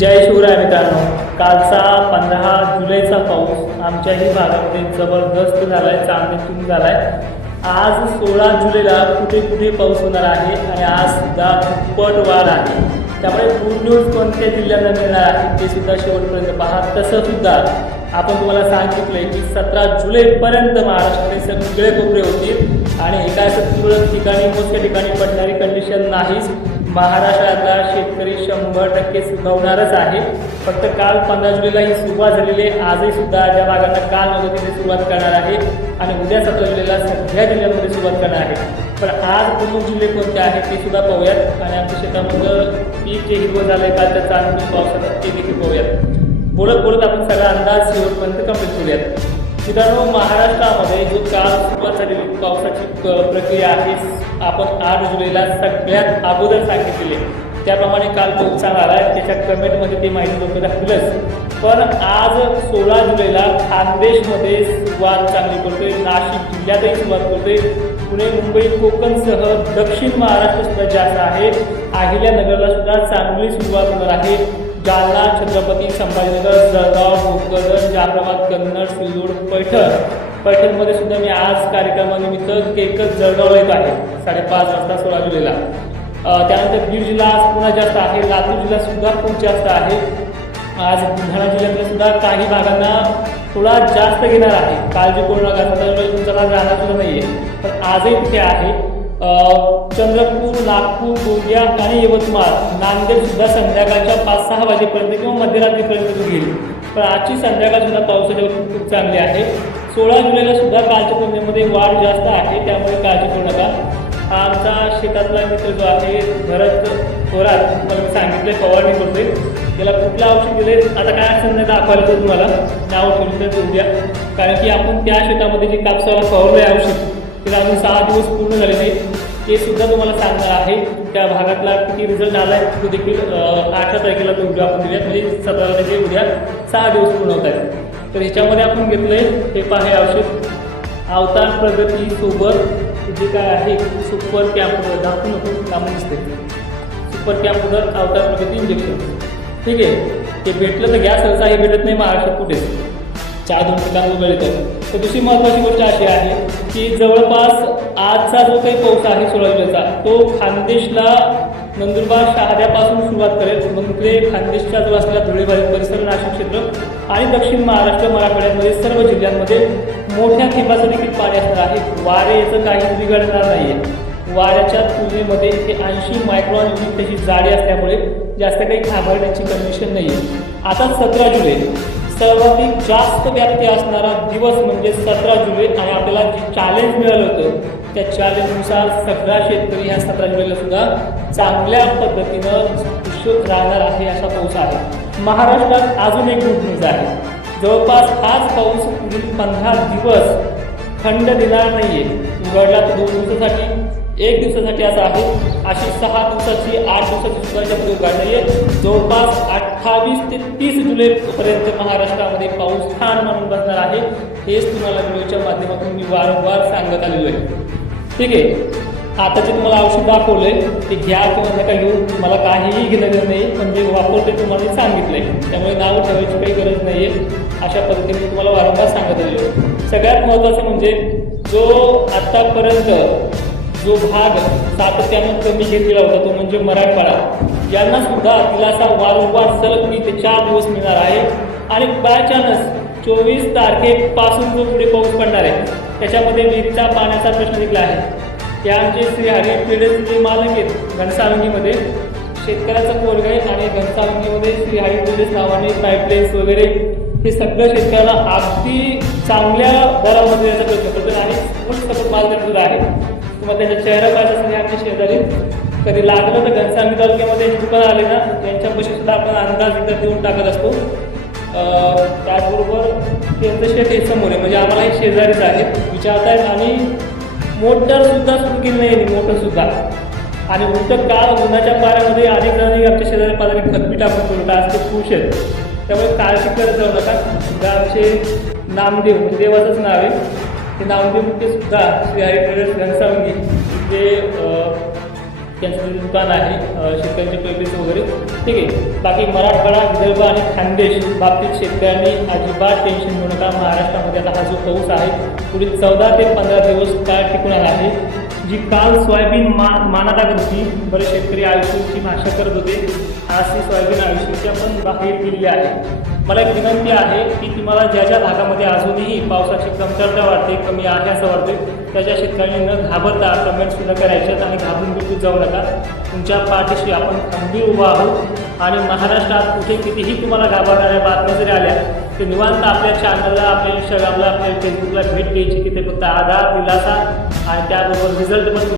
जय शिवराय मित्रांनो, कालचा 15 जुलैचा पाऊस आमच्याही भागामध्ये जबरदस्त झाला आहे, चांगली झाला आहे। आज 16 जुलैला कुठे कुठे पाऊस होणार आहे आणि आज सुद्धा दुप्पट वाढ आहे। त्यामुळे गुड न्यूज कोणत्या जिल्ह्यांना मिळणार आहे ते सुद्धा शेवटपर्यंत पहा। तसं सुद्धा आपण तुम्हाला सांगितलं की 17 जुलैपर्यंत महाराष्ट्रातील सगळे कोपरे होतील आणि एका तुरळक ठिकाणी मोठ्या ठिकाणी पडणारी कंडिशन नाहीच। महाराष्ट्रातला शेतकरी 100% सुधारणारच आहे। फक्त काल 15 जुलैला ही सुरुवात झालेली आहे। आजही सुद्धा ज्या भागांना काल नव्हती तिथे सुरुवात करणार आहे आणि उद्या 17 जुलैला सगळ्या जिल्ह्यांमध्ये सुरुवात करणार आहे। पण आज प्रमुख जिल्हे कोणते आहेत ते सुद्धा पाहूयात आणि आमच्या शेतामधलं पीक जे हिरवं झालं आहे कालच्या चांगली पावसाचं ते देखील पाहूयात। बोलत बोलत आपण सगळा अंदाज शेवटपर्यंत कंप्लीट करूयात। मित्रांनो, महाराष्ट्रामध्ये जो काल सुरुवात झालेली पावसाची प्रक्रिया आहे आपण 8 जुलैला सगळ्यात अगोदर सांगितलेले त्याप्रमाणे काल पाऊस चांगला आला आहे। त्याच्या कमेंटमध्ये ती माहिती लोक दाखवलंच। पण आज 16 जुलैला खानदेशमध्ये सुरुवात चांगली करतोय, नाशिक जिल्ह्यातही सुरुवात करतोय, पुणे मुंबई कोकणसह दक्षिण महाराष्ट्र सुद्धा जास्त आहे। अहिल्यानगरला सुद्धा चांगली सुरुवात होणार आहे। जालना, छत्रपती संभाजीनगर, जळगाव, भोकरदन, जाफराबाद, कन्नड, सिल्लोड, पैठणमध्ये सुद्धा मी आज कार्यक्रमानिमित्त एकच जळगावला येत आहे 5:30 वाजता 16 जुलैला। त्यानंतर बीड जिल्हा आज पुन्हा जास्त आहे, लातूर जिल्हा सुद्धा खूप जास्त आहे। आज बुलढाणा जिल्ह्यातल्या सुद्धा काही भागांना थोडा जास्त घेणार आहे। काळजी करू नका, 17 जुलै तुमचा जाणार सुद्धा नाही आहे, पण आजही तिथे आहे। चंद्रपूर, नागपूर, गोंदिया आणि यवतमाळ, नांदेड सुद्धा संध्याकाळच्या 5-6 वाजेपर्यंत किंवा मध्यरात्रीपर्यंत घेईल। पण आजची संध्याकाळ सुद्धा पावसाच्या खूप चांगली आहे। 16 जुलैला सुद्धा कालच्या तुलनेमध्ये वाढ जास्त आहे, त्यामुळे काळजी करू नका। हा आमचा शेतातला मित्र जो आहे भरत थोरात, तुम्हाला सांगितले फवारणी करतोय, त्याला कुठलं औषध दिले आता काय अडचण नाही दाखवायला तर तुम्हाला नाव ठेवलं तर उद्या, कारण की आपण त्या शेतामध्ये जे कापसाला फवारलं आहे औषध त्याला अजून 6 दिवस पूर्ण झाले नाही, ते सुद्धा तुम्हाला सांगणार आहे। त्या भागातला किती रिझल्ट आला आहे तो देखील 8 तारखेला तो व्हिडिओ आपण दिल्यात, म्हणजे 17 तारखेला उद्या 6 दिवस पूर्ण होत आहेत। तर ह्याच्यामध्ये आपण घेतलंय हे पहा, हे औषध अवतार प्रगती सोबत जे काय आहे सुपर कॅम्प दाखवू नको लांबून दिसते, सुपर कॅम्पवर अवतार प्रगती इंजेक्शन, ठीक आहे। ते भेटलं तर घ्या, सहसा हे भेटत नाही महाराष्ट्रात कुठेच, 4-2 ठिकाणी उघडतं। तर दुसरी महत्त्वाची गोष्ट अशी आहे की जवळपास आजचा जो काही पाऊस आहे 16 जुलैचा तो खानदेशला नंदुरबार शहाद्यापासून सुरुवात करेल, मग ते खानदेशच्या जवळ असलेल्या धुळे परिसर, नाशिक क्षेत्र आणि दक्षिण महाराष्ट्र मराठवाड्यामध्ये सर्व जिल्ह्यांमध्ये मोठ्या ठिकाणी देखील पाणी असणार आहे। वारे याचं काही बिघडणार नाही आहे। वाऱ्याच्या तुलनेमध्ये ते 80 मायक्रॉन एवढी त्याची जाडी असल्यामुळे जास्त काही घाबरण्याची कंडिशन नाही आहे। आता 17 जुलै सर्वाधिक जास्त व्याप्ती असणारा दिवस म्हणजे 17 जुलै आणि आपल्याला जे चॅलेंज मिळालं होतं त्या चॅलेंजनुसार सगळा शेतकरी ह्या 17 जुलैला सुद्धा चांगल्या पद्धतीनं सुरक्षित राहणार आहे असा पाऊस आहे। महाराष्ट्रात अजून एक गुड न्यूज आहे, जवळपास हाच पाऊस पुढील 15 दिवस खंड देणार नाहीये। उघडला तर 2 दिवसासाठी, 1 दिवसासाठी असं आहे, अशी 6 दिवसाची 8 दिवसाची सुद्धा उघड नाही आहे। जवळपास 28 ते 30 जुलैपर्यंत महाराष्ट्रामध्ये पाऊस ठाण मानून बसणार आहे। हेच तुम्हाला व्हिडिओच्या माध्यमातून मी वारंवार सांगत आलेलो आहे, ठीक आहे। आता जे तुम्हाला औषध दाखवलंय ते घ्या किंवा नका घेऊ, मला काहीही घेणं नाही, पण जे वापरते तुम्हाला सांगितलंय, त्यामुळे नाव ठेवायची काही गरज नाही आहे। अशा पद्धतीने मी तुम्हाला वारंवार सांगत आलेलो आहे। सगळ्यात महत्त्वाचं म्हणजे जो आत्तापर्यंत जो भाग सातत्यानं कमी घेतलेला होता तो म्हणजे मराठवाडा, यांना सुद्धा दिलासा वारंवार सलग 3 ते 4 दिवस मिळणार आहे। आणि बाय चान्स 24 तारखेपासून जो पुढे पाऊस पडणार आहे त्याच्यामध्ये विहिरीचा पाण्याचा प्रश्न देखील आहे। ते आमचे श्री हरी ट्रेडर्स जे मालक आहेत घनसावंगीमध्ये, शेतकऱ्याचं पोरग आहे आणि घनसावंगीमध्ये श्री हरी ट्रेडर्स नावाने पाईपलाईन्स वगैरे हे सगळं शेतकऱ्याला अगदी चांगल्या दरामध्ये याचा प्रयत्न करतात आणि फुल सपोर्ट मार्केट आहे। तुम्हाला त्याचा चेहरा पाहायचा असेल आमच्या शेजारी, कधी लागलं तर घनसावंगी तालुक्यामध्ये दुकान आले ना त्यांच्यापाशी सुद्धा आपण अंदाज एकदा देऊन टाकत असतो। त्याचबरोबर त्यांचं शेत हे समोर आहे, म्हणजे आम्हाला हे शेजारीच आहेत, विचारतायत आणि मोटर सुद्धा सुरू केली नाही, मोटर सुद्धा। आणि उलट काळ उन्हाच्या पाऱ्यामध्ये अनेक जणांनी आमच्या शेजारी पाजारी खतबी टाकून ठेवलं, आज ते खुश आहेत, त्यामुळे काळजी करत जाऊ नका। आमचे नामदेव म्हणजे देवाचंच नाव आहे, ते नामदेव ते सुद्धा श्री हरी ट्रेडर्स घनसावंगी जे त्यांचं जे दुकान आहे शेतकऱ्यांचे पैपेचं वगैरे, ठीक आहे. बाकी मराठवाडा, विदर्भ आणि खानदेश बाबतीत शेतकऱ्यांनी अजिबात टेन्शन घेऊ नका. महाराष्ट्रामध्ये आता हा जो पाऊस आहे पुढील 14 ते 15 दिवस काय टिकणार आहे. जी काल सोयाबीन माना लागत होती, बरेच शेतकरी आयुष्याची भाषा करत होते, आज ती सोयाबीन आयुष्याच्या पण बाहेर गेलेली आहे. मला एक विनंती आहे की तुम्हाला ज्या ज्या भागामध्ये अजूनही पावसाची कमतरता वाटते, कमी आहे असं वाटते, त्याच्या शेतकऱ्यांनी न घाबरता कमेंटसुद्धा करायच्यात आणि घाबरून बिलकुल जाऊ नका. तुमच्या पाठीशी आपण खंबीर उभा आहोत आणि महाराष्ट्रात कुठे कितीही तुम्हाला घाबरणाऱ्या बातम्या जरी आल्या तर निवांत आपल्या चॅनलला, आपल्या इंस्टाग्रामला, आपल्या फेसबुकला भेट द्यायची, की ते फक्त आधार, दिलासा आणि त्याबरोबर रिझल्ट पण